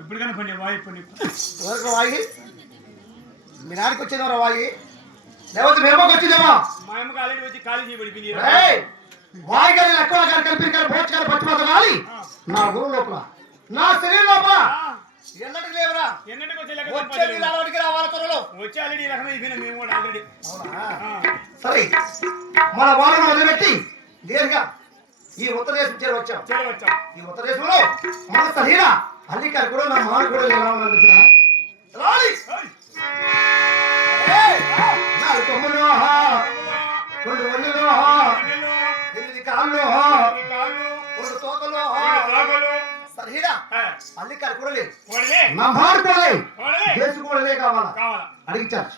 ఇప్పుడు కనుకోండి వాయి వాయి మీ నాన్నకి వచ్చేదేమో వాయి లేకపోతే మీ అమ్మకి వచ్చేదేమో మా అమ్మకి ఆల్రెడీ వచ్చి కాలేజీ పడిపోయింది వాయి కానీ ఎక్కువ కానీ కలిపి కానీ బోచ్ కానీ పచ్చిపోతాం కానీ నా గురువు లోపల నా శరీరం లోపల ఎన్నటికి లేవరా ఎన్నటికి వచ్చేది అలవాటికి రావాలి త్వరలో వచ్చి ఆల్రెడీ ఈ రకం అయిపోయినా మేము కూడా ఆల్రెడీ సరే మన వాళ్ళను వదిలిపెట్టి నేరుగా ఈ ఉత్తరదేశం వచ్చాం ఈ ఉత్తరదేశంలో మన సహీర అల్లికారు కూడా నా మాను కూడా ఎలా ఉన్నది కొమ్ములో రెండు వల్లిలో 8 కాళ్ళు 2 తోకలు సహీర అల్లికారు కూడా లేదు నా మాను కూడా లేదు దేశం కూడా లే కావాలా అడిగించారు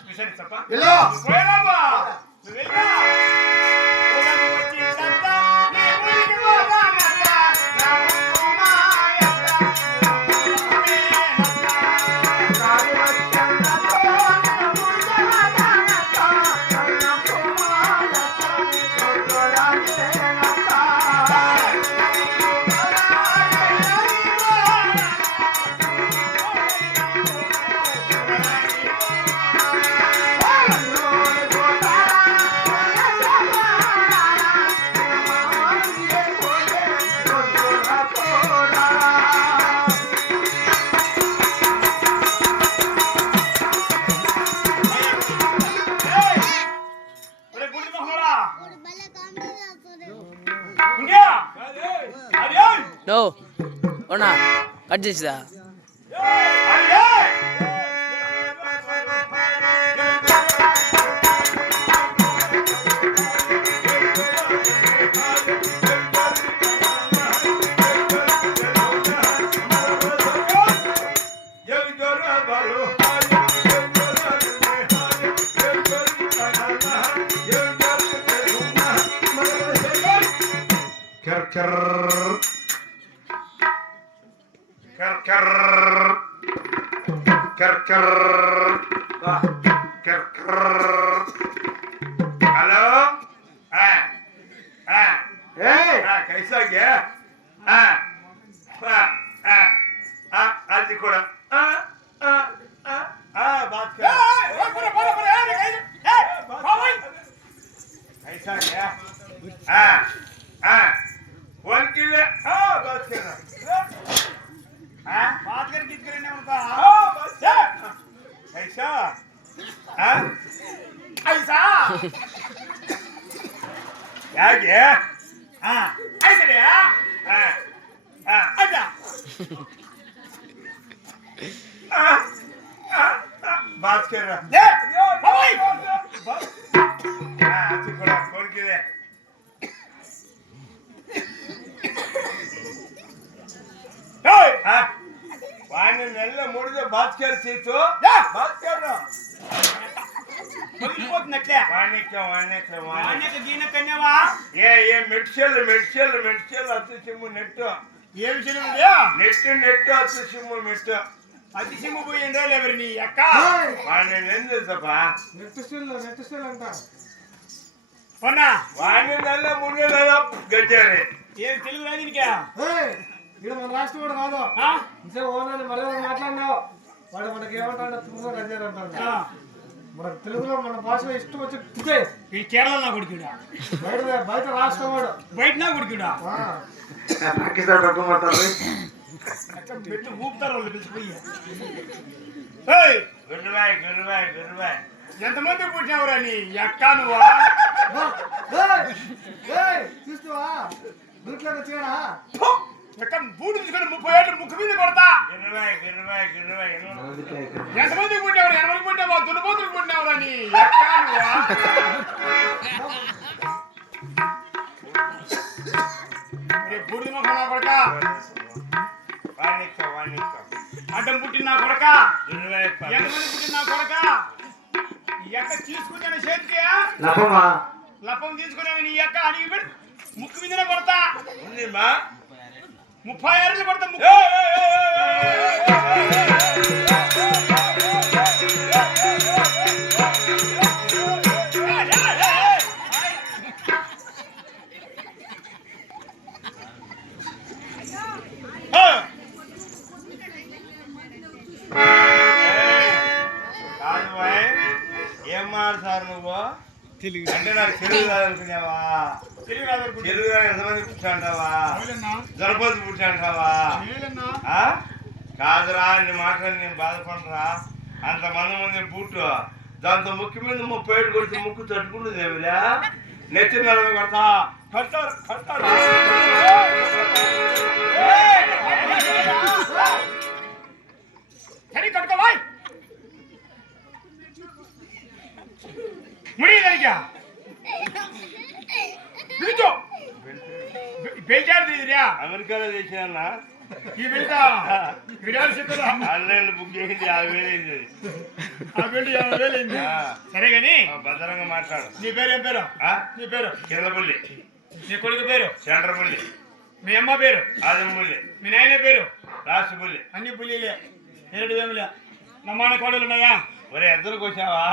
No, ona, cut this da. Hello कैसा गया आज कोड़ा बात कर कैसा गया फोन के लिए बात करना बात कर किस करेंगे उनका ऐसा ऐसा क्या गया ऐसे रे आजा बात कर रहा फोन के लिए वाने नल्ला मुड़े बात कर चीतो बात कर रहा बहुत नटले वाने के गीने करने वा ये मिर्चल अतिशिमु नेट ये विषय में नेट अतिशिमु मिट अतिशिमु పోయి ఎన్ని రోజులు ఎవరిని అక్క వానే నెందు సపా నెట్ అంట పొన్నా వానే నల్ల మున్నెల గజ్జరే ఏ తెలుగు రాదు నీకే ఇది మన రాష్ట్రం కూడా కాదు ఇంతే ఓనని మళ్ళీ మాట్లాడినావు వాడు మనకి ఏమంటాడు తుమ్మ గజ్జర్ అంటాడు మన తెలుగులో మన భాషలో ఇష్టం వచ్చి తుకే ఈ కేరళ నా కొడుకుడా బయట రాష్ట్రం వాడు బయట నా కొడుకుడా పాకిస్తాన్ డబ్బు మాట్లాడు మెట్లు ఊపుతారు వాళ్ళు పిలిచిపోయి. ఎంతమంది పుట్టినవరా నీ ఎక్క నువ్వా? చూస్తావా గురుట్లోకి వచ్చాడా ఎక్క బూటు తీసుకొని 30 ఏళ్ళు ముక్కు మీద కొడతా. ఎంతమంది పుట్టినవరు? 80 పుట్టినావా? దున్నపోతులు పుట్టినవరా నీ ఎక్క నువ్వా? బూడిద మొక్క నా కొడక, అడ్డం పుట్టిన నా కొడక, ఎంతమంది పుట్టిన నా కొడక, ఎక్క తీసుకునే చేతికి లపం తీసుకునే నీ ఎక్క అని ముక్కు మీదనే కొడతా. 30 ఏళ్ళు కొడతా ముక్కు. ఏం మాట్లాడు నువ్వు? అంటే నాకు తెలుగు కాదనుకున్నావా? తెలుగు ఎంతమంది పుట్టాంటావా? జలపతి పుట్టాంటావా? కాదురా నీ మాటలు నేను బాధపడరా. అంతమంది మంది పుట్టు దాంతో ముక్కు మీద 30 ఏళ్ళు కొడితే ముక్కు తట్టుకుంటుంది ఏమిలా? నెత్తి 40 కొడతా కట్టారు కట్టారు. సరే కట్టుకోవా ముడిగా పెంచాడు అమెరికాలో చేసినా ఈ వెళ్తా ఆన్లైన్ బుక్ చేసింది 50,000 అయింది. ఆ బిల్లు 50,000 అయింది. సరే గాని భద్రంగా మాట్లాడు. నీ పేరు ఏం పేరు? నీ పేరు కిందపల్లి. నీ కొడుకు పేరు సెంటర్పల్లి. మీ అమ్మ పేరు ఆదంపల్లి. మీ నాయన పేరు రాష్ట్రపల్లి. అన్ని పుల్లిలే 2 వేములే. నమ్మాన కోడలు ఉన్నాయా? ఒరే ఎద్దరికి వచ్చావా?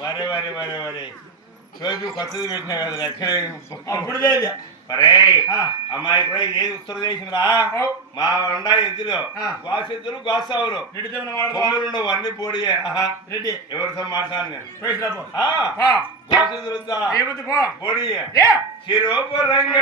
వరే వరే వరే వరే చోపి కొత్తది పెట్టినా కదా ఎక్కడ అప్పుడు లేదు. మరే అమ్మాయి కూడా ఇదేది ఉత్తర దేశం రా. మా ఉండా ఎద్దులు గోస ఎద్దులు గోసావులు కొమ్ములు అన్ని పొడియే. రెడ్డి ఎవరితో మాట్లాడు నేను గోస ఎద్దులు పొడియే చిరోపు రంగ